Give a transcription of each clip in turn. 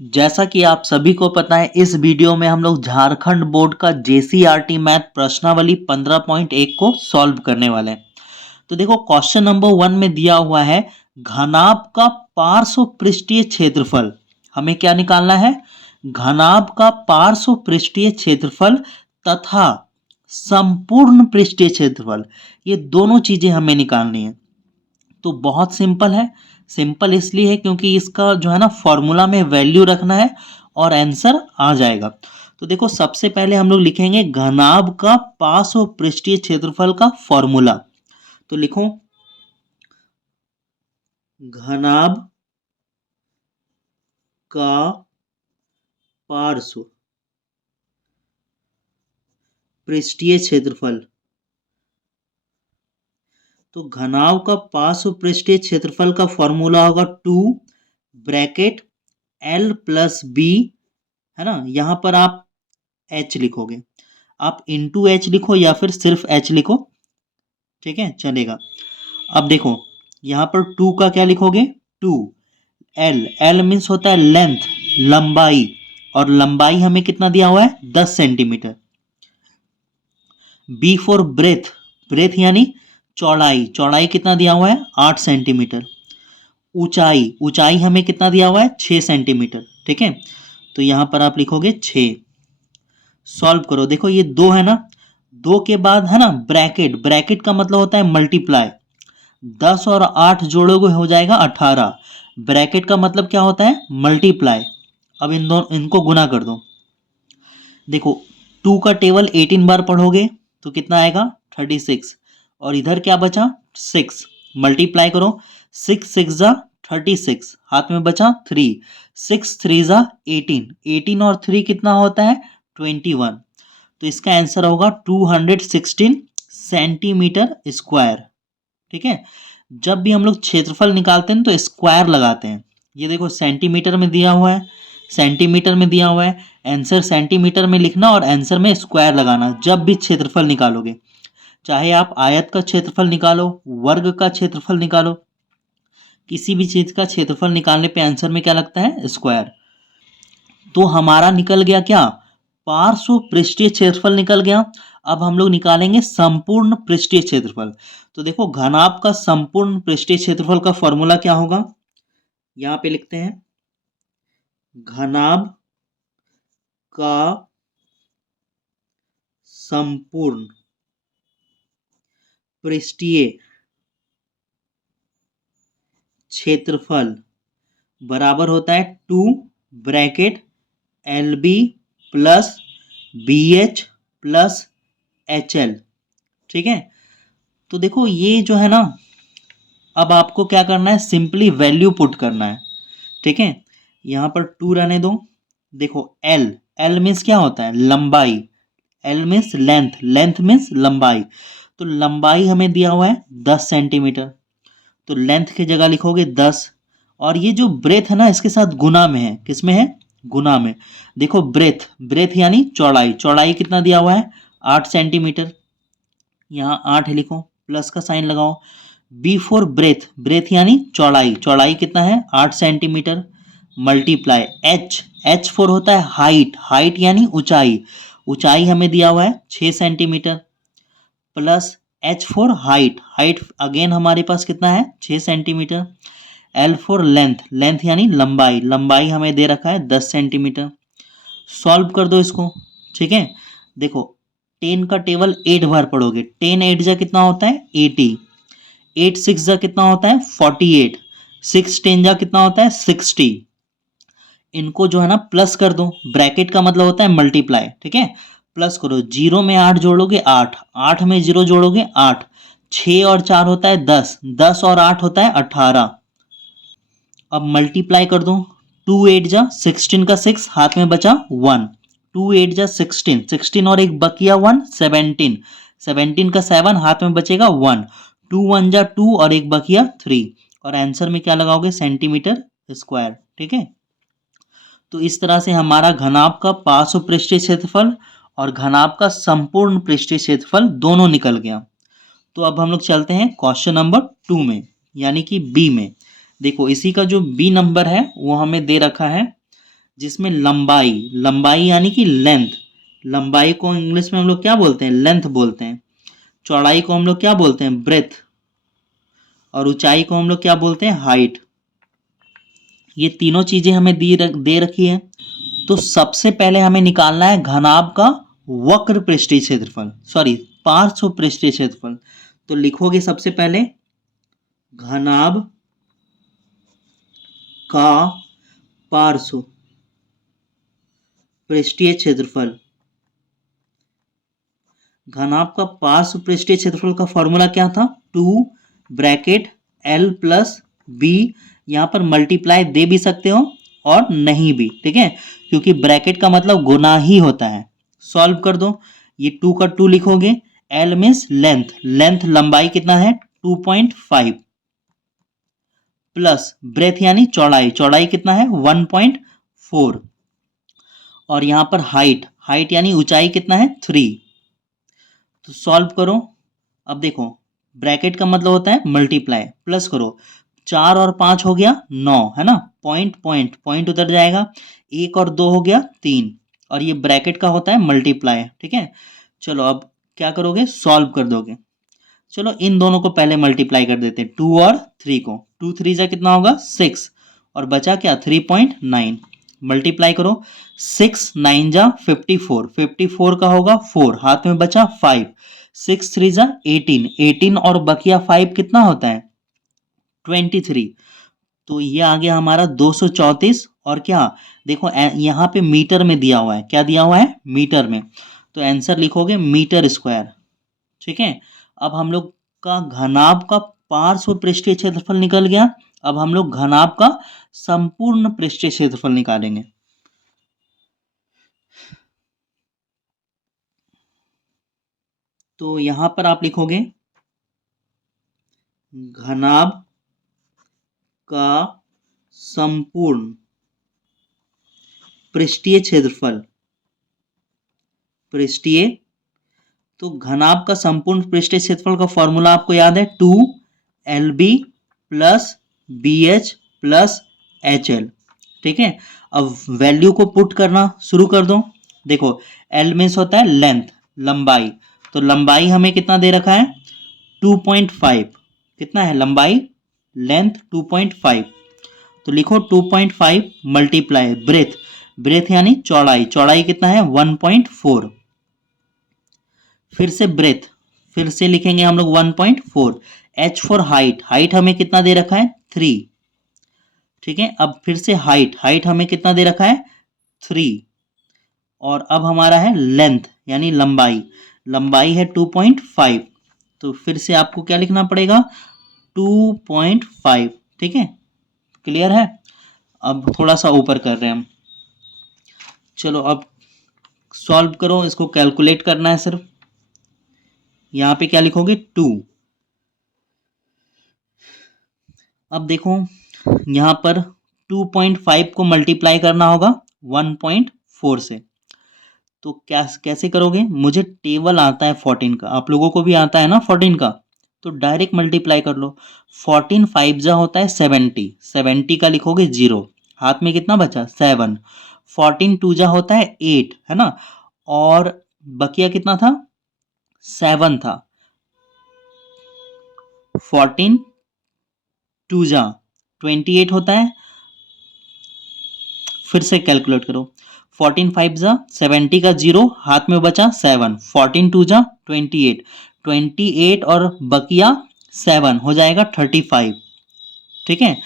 जैसा कि आप सभी को पता है, इस वीडियो में हम लोग झारखंड बोर्ड का जेसीईआरटी मैथ प्रश्नावली 15.1 को सॉल्व करने वाले हैं। तो देखो, क्वेश्चन नंबर 1 में दिया हुआ है घनाभ का पार्श्व पृष्ठीय क्षेत्रफल। हमें क्या निकालना है? घनाभ का पार्श्व पृष्ठीय क्षेत्रफल तथा संपूर्ण पृष्ठीय क्षेत्रफल, ये दोनों चीजें हमें निकालनी है। तो बहुत सिंपल है। सिंपल इसलिए है क्योंकि इसका जो है ना फॉर्मूला में वैल्यू रखना है और आंसर आ जाएगा। तो देखो, सबसे पहले हम लोग लिखेंगे घनाभ का पार्श्व पृष्ठीय क्षेत्रफल का फॉर्मूला। तो लिखो घनाभ का पार्श्व पृष्ठीय क्षेत्रफल। तो घनाभ का पार्श्व पृष्ठीय क्षेत्रफल का फॉर्मूला होगा 2 ब्रैकेट L प्लस बी, है ना। यहां पर आप H लिखोगे, आप इंटू एच लिखो या फिर सिर्फ H लिखो, ठीक है, चलेगा। अब देखो, यहां पर 2 का क्या लिखोगे? 2 L, L मीन्स होता है लेंथ, लंबाई, और लंबाई हमें कितना दिया हुआ है? 10 centimetre. B for breadth, breadth यानी चौड़ाई, चौड़ाई कितना दिया हुआ है? 8 सेंटीमीटर। ऊंचाई, ऊंचाई हमें कितना दिया हुआ है? 6 सेंटीमीटर, ठीक है। तो यहां पर आप लिखोगे 6। सॉल्व करो, देखो ये 2 है ना, 2 के बाद है ना ब्रैकेट, ब्रैकेट का मतलब होता है मल्टीप्लाई। 10 और 8 जोड़ोगे हो जाएगा 18। ब्रैकेट का मतलब क्या होता है? मल्टीप्लाई। अब इनको गुना कर दो। देखो, 2 का टेबल 18 बार पढ़ोगे तो कितना आएगा? 36। और इधर क्या बचा? 6। मल्टीप्लाई करो, 6 6 जा 36, हाथ में बचा 3, 6 3 जा 18, 18 और 3 कितना होता है? 21। तो इसका आंसर होगा 216 सेंटीमीटर स्क्वायर, ठीक है। जब भी हम लोग क्षेत्रफल निकालते हैं तो स्क्वायर लगाते हैं। ये देखो, सेंटीमीटर में दिया हुआ है, सेंटीमीटर में दिया हुआ है, आंसर सेंटीमीटर में लिखना और आंसर में स्क्वायर लगाना जब भी क्षेत्रफल निकालोगे। चाहे आप आयत का क्षेत्रफल निकालो, वर्ग का क्षेत्रफल निकालो, किसी भी चीज का क्षेत्रफल निकालने पे आंसर में क्या लगता है? स्क्वायर। तो हमारा निकल गया क्या? पार्श्व पृष्ठीय क्षेत्रफल निकल गया। अब हम लोग निकालेंगे संपूर्ण पृष्ठीय क्षेत्रफल। तो देखो, घनाभ का संपूर्ण पृष्ठीय क्षेत्रफल का फॉर्मूला क्या होगा? यहां पे लिखते हैं घनाभ का संपूर्ण पृष्ठीय क्षेत्रफल बराबर होता है 2 bracket L B plus B H plus H L, ठीक है। तो देखो, ये जो है ना, अब आपको क्या करना है? सिंपली वैल्यू पुट करना है, ठीक है। यहां पर 2 रहने दो। देखो, एल, एल मीन्स क्या होता है? लंबाई। L means length, length means लंबाई। तो लंबाई हमें दिया हुआ है 10 सेंटीमीटर, तो लेंथ की जगह लिखोगे 10। और ये जो ब्रेथ है ना, इसके साथ गुना में है। किस में है? गुना में। देखो, ब्रेथ, ब्रेथ यानी चौड़ाई, चौड़ाई कितना दिया हुआ है? 8 सेंटीमीटर। यहाँ 8 लिखो, प्लस का साइन लगाओ। बी फोर ब्रेथ, ब्रेथ यानी चौड़ाई, चौड़ाई कितना है? 8 centimetre. Multiply H, H four होता है हाइट, हाइट यानी ऊंचाई, ऊंचाई हमें दिया हुआ है 6 centimetre. Plus H four height, height again हमारे पास कितना है? 6 centimetre. L four length, length यानी लंबाई, लंबाई हमें दे रखा है 10 सेंटीमीटर। सॉल्व कर दो इसको, ठीक है। देखो, 10 का टेबल 8 बार पढ़ोगे, 10 8 जा कितना होता है? 80, 8 6 जा कितना होता है? 48, 6 10 जा कितना होता है? 60। इनको जो है ना प्लस कर दो, ब्रैकेट का मतलब होता है मल्टीप्लाई, ठीक है। प्लस करो, 0 में 8 जोड़ोगे 8, 8 में 0 जोड़ोगे 8, 6 और 4 होता है 10, 10 और 8 होता है 18। अब मल्टीप्लाई कर दो, 2 8 जा 16 का 6, हाथ में बचा 1, 2 8 जा 16, 16 और एक बकिया 1, 17, 17 का 7, हाथ में बचेगा 1, 2 1 जा 2 और एक बकिया 3। और आंसर में क्या लगाओगे? सेंटीमीटर स्क्वायर, ठीक है। तो इस तरह से हमारा घनाभ का पार्श्व पृष्ठीय क्षेत्रफल और घनाभ का संपूर्ण पृष्ठीय क्षेत्रफल दोनों निकल गया। तो अब हम लोग चलते हैं क्वेश्चन नंबर 2 में, यानी कि बी में। देखो, इसी का जो बी नंबर है वो हमें दे रखा है जिसमें लंबाई, लंबाई यानी कि लेंथ, लंबाई को इंग्लिश में हम लोग क्या बोलते हैं, लेंथ बोलते हैं। चौड़ाई को हम लोग क्या बोलते हैं, ब्रेथ, और ऊंचाई को हम लोग क्या बोलते हैं, हाइट। ये तीनों चीजें हमें दे रखी है। तो सबसे पहले हमें निकालना है घनाभ का वक्र पृष्ठीय क्षेत्रफल, सॉरी पार्श्व पृष्ठीय क्षेत्रफल। तो लिखोगे सबसे पहले घनाभ का पार्श्व पृष्ठीय क्षेत्रफल। घनाभ का पार्श्व पृष्ठीय क्षेत्रफल का फॉर्मूला क्या था, 2 ब्रैकेट L प्लस बी। यहां पर मल्टीप्लाई दे भी सकते हो और नहीं भी, ठीक है, क्योंकि ब्रैकेट का मतलब गुना ही होता है। सॉल्व कर दो, ये 2 का 2 लिखोगे, L मीन्स लेंथ, लेंथ लंबाई कितना है 2.5 प्लस ब्रेथ यानी चौड़ाई, चौड़ाई कितना है 1.4, और यहां पर हाइट, हाइट यानी ऊंचाई कितना है 3। तो सॉल्व करो। अब देखो ब्रैकेट का मतलब होता है मल्टीप्लाई, प्लस करो, 4 और 5 हो गया 9, है ना, पॉइंट पॉइंट पॉइंट उतर जाएगा, 1 और 2 हो गया 3, और ये ब्रैकेट का होता है मल्टीप्लाई, ठीक है। चलो अब क्या करोगे, सॉल्व कर दोगे। चलो इन दोनों को पहले मल्टीप्लाई कर देते हैं, 2 और 3 को, 2 3 जा कितना होगा 6, और बचा क्या 3.9, मल्टीप्लाई करो, 6 9 जा 54, 54 का होगा 4, हाथ में बचा 5, 6 3 जा 18, 18 और बकिया 5 कितना होता है 23। तो ये आ गया हमारा 234, और क्या देखो यहाँ पे मीटर में दिया हुआ है, क्या दिया हुआ है मीटर में, तो आंसर लिखोगे मीटर स्क्वायर, ठीक है। अब हम लोग का घनाभ का पार्श्व पृष्ठीय क्षेत्रफल निकल गया। अब हम लोग घनाभ का संपूर्ण पृष्ठीय क्षेत्रफल निकालेंगे। तो यहां पर आप लिखोगे घनाभ का संपूर्ण पृष्ठीय क्षेत्रफल, पृष्ठीय, तो घनाभ का संपूर्ण पृष्ठीय क्षेत्रफल का फॉर्मूला आपको याद है 2LB plus BH plus HL, ठीक है। अब वैल्यू को पुट करना शुरू कर दो। देखो L मीन्स होता है लेंथ, लंबाई, तो लंबाई हमें कितना दे रखा है 2.5, कितना है लंबाई, लेंथ 2.5, तो लिखो 2.5 मल्टीप्लाई ब्रेथ, ब्रेथ यानी चौड़ाई, चौड़ाई कितना है 1.4, फिर से ब्रेथ, फिर से लिखेंगे हम लोग 1.4, H फॉर हाइट, हाइट हमें कितना दे रखा है 3, ठीक है। अब फिर से हाइट, हाइट हमें कितना दे रखा है 3, और अब हमारा है लेंथ यानी लंबाई, लंबाई है 2.5, तो फिर से आपको क्या लिखना पड़ेगा 2.5, ठीक है, क्लियर है। अब थोड़ा सा ऊपर कर रहे हैं हम, चलो अब सॉल्व करो, इसको कैलकुलेट करना है सिर्फ। यहां पे क्या लिखोगे 2, अब देखो यहां पर 2.5 को मल्टीप्लाई करना होगा 1.4 से, तो क्या कैसे करोगे, मुझे टेबल आता है 14 का, आप लोगों को भी आता है ना 14 का, तो डायरेक्ट मल्टीप्लाई कर लो, 14 5 जा होता है 70, 70 का लिखोगे 0, हाथ में कितना बचा 7, 14 2 जा होता है 8, है ना, और बकिया कितना था 7 था, 14 2 जा 28 होता है, फिर से कैलकुलेट करो, 14 5 जा 70 का 0, हाथ में बचा 7, 14 2 जा 28, 28 और बकिया 7 हो जाएगा 35, ठीक है।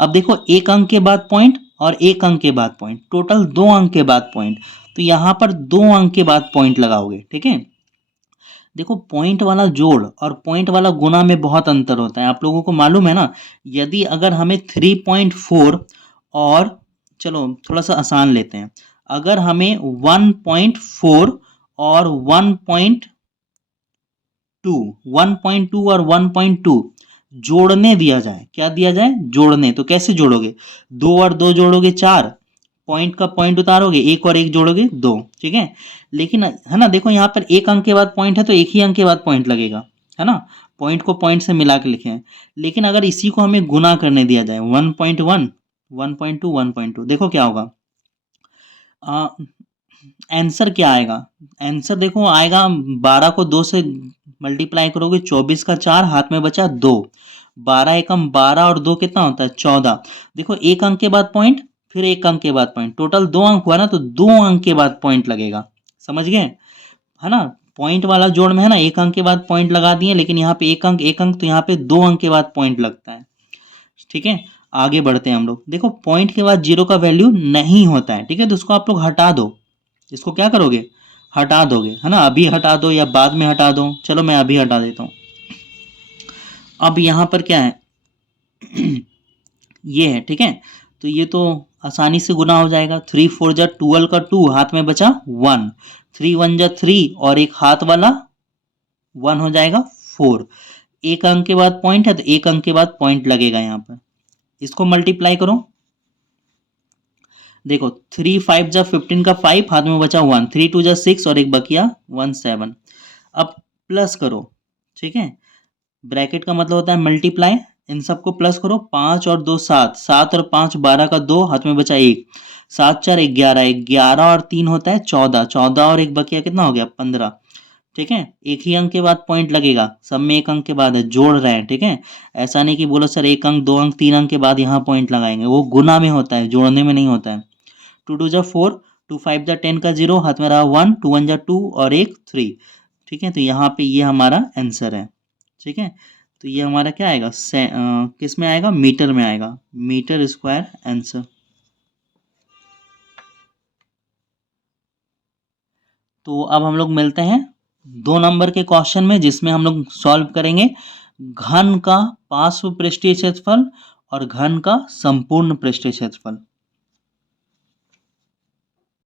अब देखो एक अंक के बाद पॉइंट और एक अंक के बाद पॉइंट, टोटल 2 अंक के बाद पॉइंट, तो यहां पर 2 अंक के बाद पॉइंट लगाओगे, ठीक है। देखो पॉइंट वाला जोड़ और पॉइंट वाला गुना में बहुत अंतर होता है, आप लोगों को मालूम है ना। यदि अगर हमें 3.4 और चलो थोड़ा सा आसान लेते हैं, अगर हमें 1.4 और 1.2 और 1.2 जोड़ने दिया जाए, क्या दिया जाए जोड़ने, तो कैसे जोड़ोगे, 2 और 2 जोड़ोगे 4, पॉइंट का पॉइंट उतारोगे, 1 और 1 जोड़ोगे 2, ठीक है। लेकिन है ना देखो यहाँ पर एक अंक के बाद पॉइंट है तो एक ही अंक के बाद पॉइंट लगेगा, है ना, पॉइंट को पॉइंट से मिला के लिखे हैं। लेकिन अगर इसी को हमें गुना करने दिया जाए 1.1 1.2 1.2, देखो क्या होगा, आंसर क्या आएगा? आंसर देखो आएगा 12 को 2 से मल्टीप्लाई करोगे 24 का 4 हाथ में बचा 2, 12 एकम 12 और 2 कितना होता है 14। देखो एक अंक के बाद पॉइंट, फिर एक अंक के बाद पॉइंट, टोटल 2 अंक हुआ ना, तो 2 अंक के बाद पॉइंट लगेगा। समझ गए है ना? पॉइंट वाला जोड़ में है ना, एक अंक के बाद पॉइंट लगा दिए, लेकिन यहाँ पे एक अंक तो यहाँ पे 2 अंक के बाद पॉइंट लगता है। ठीक है, आगे बढ़ते हैं हम लोग। देखो पॉइंट के बाद जीरो का वैल्यू नहीं होता है, ठीक है, तो इसको आप लोग हटा दो। इसको क्या करोगे? हटा दोगे, है ना? अभी हटा दो या बाद में हटा दो। चलो मैं अभी हटा देता हूं। अब यहां पर क्या है ये है, ठीक है, तो ये तो आसानी से गुना हो जाएगा। 3 4 जा 12 का 2 हाथ में बचा 1, 3 1 जा 3 और एक हाथ वाला 1 हो जाएगा 4। एक अंक के बाद पॉइंट है तो एक अंक के बाद पॉइंट लगेगा यहाँ पर। इसको मल्टीप्लाई करो। देखो 3 5 जा 15 का 5 हाथ में बचा 1, 3 2 जा 6 और एक बकिया 1 7। अब प्लस करो, ठीक है, ब्रैकेट का मतलब होता है मल्टीप्लाई। इन सबको प्लस करो, 5 और 2 7, 7 और 5 12 का 2 हाथ में बचा 1, 7 4 11, 11 और 3 होता है 14, 14 और एक बकिया कितना हो गया 15। ठीक है, एक ही अंक के बाद पॉइंट लगेगा, सब में एक अंक के बाद है, जोड़ रहे हैं। ठीक है, ऐसा नहीं कि बोलो सर एक अंक 2 अंक 3 अंक के बाद यहाँ पॉइंट लगाएंगे, वो गुना में होता है, जोड़ने में नहीं होता है। 2 2 जा 4, 2 5 जा 10 का 0 हाथ में रहा 1, 2 1 जा 2 और एक 3। ठीक है, तो यहाँ पे ये हमारा आंसर है। ठीक है, तो ये हमारा क्या आएगा, किस में आएगा, मीटर में आएगा, मीटर स्क्वायर आंसर। तो अब हम लोग मिलते हैं 2 नंबर के क्वेश्चन में, जिसमें हम लोग सॉल्व करेंगे घन का पार्श्व पृष्ठीय क्षेत्रफल और घन का संपूर्ण पृष्ठीय क्षेत्रफल।